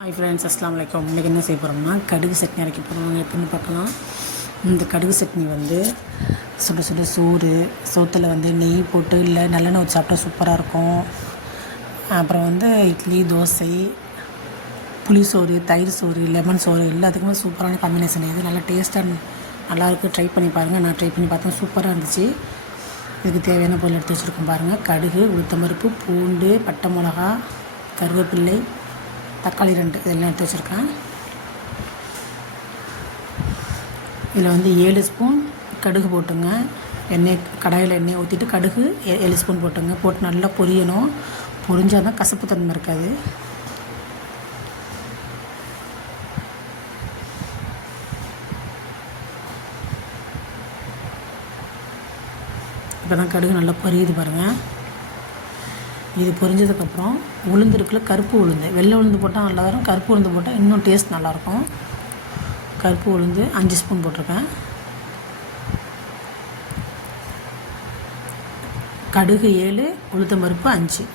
Hi friends, அஸ்ஸலாமு அலைக்கும். இன்றைக்கி என்ன செய்ய போகிறோம்னா கடுகு சட்னி அரைக்க போகிறோம். எப்படின்னு பார்க்கலாம். இந்த கடுகு சட்னி வந்து சுட சுட சோத்தில் வந்து நெய் போட்டு இல்லை நல்லெண்ணெய் வச்சு சாப்பிட்டா சூப்பராக இருக்கும். அப்புறம் வந்து இட்லி, தோசை, புளிசோறு, தயிர் சோறு, லெமன் சோறு எல்லாத்துக்குமே சூப்பரான காம்பினேஷன். இது நல்லா டேஸ்ட்டாக நல்லாயிருக்கு. ட்ரை பண்ணி பாருங்கள். நான் ட்ரை பண்ணி பார்த்தேன், சூப்பராக இருந்துச்சு. இதுக்கு தேவையான பொருள் எடுத்து வச்சுருக்கோம் பாருங்கள். கடுகு, உளுத்தம்பருப்பு, பூண்டு, பட்டை மிளகா, கருவேப்பிள்ளை, தக்காளி 2 இதெல்லாம் எடுத்து வச்சுருக்கேன். இதில் வந்து 7 ஸ்பூன் கடுகு போட்டுங்க. கடாயில் எண்ணெய் ஊற்றிட்டு கடுகு 7 ஸ்பூன் போட்டுங்க. போட்டு நல்லா பொரியணும். பொரிஞ்சால் தான் கசப்பு தன்மை இருக்காது. இப்போ தான் கடுகு நல்லா பொரியுது பாருங்கள். இது பொரிஞ்சதுக்கப்புறம் உளுந்து இருக்குல்ல, கருப்பு உளுந்து, வெள்ளை உளுந்து போட்டால் நல்லா வரும். கருப்பு உளுந்து போட்டால் இன்னும் டேஸ்ட் நல்லாயிருக்கும். கருப்பு உளுந்து 5 ஸ்பூன் போட்டிருக்கேன். கடுகு 7, உளுத்தம்பருப்பு 5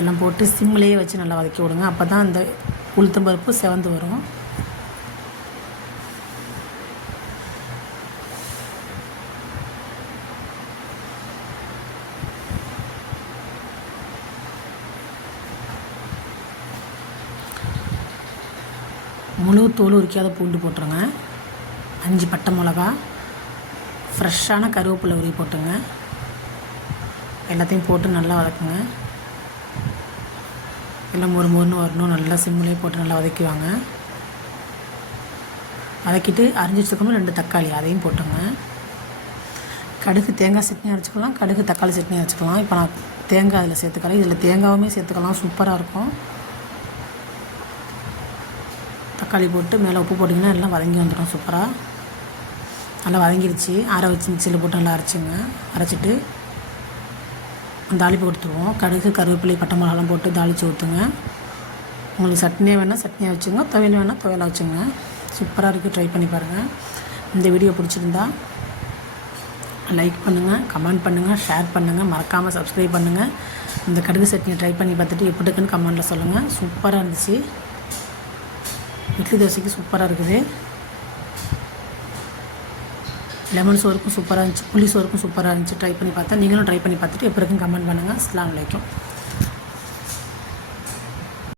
எல்லாம் போட்டு சிம்லேயே வச்சு நல்லா வதக்கி விடுங்க. அப்போ தான் அந்த உளுத்தம்பருப்பு செவந்து வரும். முழு தோல் உரிக்காத பூண்டு போட்டுருங்க. 5 பட்டை மிளகா, ஃப்ரெஷ்ஷான கருவேப்பிலை உருவி போட்டுங்க. எல்லாத்தையும் போட்டு நல்லா வதக்குங்க. எல்லாம் மொறுன்னு வரணும். நல்லா சிம்மிலே போட்டு நல்லா வதக்கிவாங்க. வதக்கிட்டு அரிஞ்சு வச்சுக்கணும் 2 தக்காளி, அதையும் போட்டுங்க. கடுகு தேங்காய் சட்னி அரைச்சிக்கலாம், கடுகு தக்காளி சட்னி அரைச்சிக்கலாம். இப்போ நான் தேங்காய் அதில் சேர்த்துக்கிறேன். இதில் தேங்காயுமே சேர்த்துக்கலாம், சூப்பராக இருக்கும். தக்காளி போட்டு மேலே உப்பு போட்டிங்கன்னா எல்லாம் வதங்கி வந்துடும். சூப்பராக நல்லா வதங்கிடுச்சு. ஆற வச்சு மிக்சியில் போட்டு நல்லா அரைச்சிட்டு தாளிப்பு கொடுத்துருவோம். கடுகு, கருவேப்பிலை, பட்டை மிளகாலாம் போட்டு தாளித்து ஊற்றுங்க. உங்களுக்கு சட்னியாக வேணால் சட்னியாக வச்சுங்க, துவையல் வேணால் துவையலாக வச்சுங்க. சூப்பராக இருக்குது. ட்ரை பண்ணி பாருங்கள். இந்த வீடியோ பிடிச்சிருந்தா லைக் பண்ணுங்கள், கமெண்ட் பண்ணுங்கள், ஷேர் பண்ணுங்கள், மறக்காமல் சப்ஸ்கிரைப் பண்ணுங்கள். இந்த கடுகு சட்னியை ட்ரை பண்ணி பார்த்துட்டு எப்படி இருக்குன்னு கமெண்ட்டில் சொல்லுங்கள். சூப்பராக இருந்துச்சு. இட்லி தோசைக்கு சூப்பராக இருக்குது. லெமன் சோறுக்கும் சூப்பராக இருந்துச்சு, புளி சோறுக்கும் சூப்பராக இருந்துச்சு. ட்ரை பண்ணி பார்த்தா நீங்களும் ட்ரை பண்ணி பார்த்துட்டு எப்படி இருக்குன்னு கமெண்ட் பண்ணுங்கள். அஸ்ஸலாமு அலைக்கும்.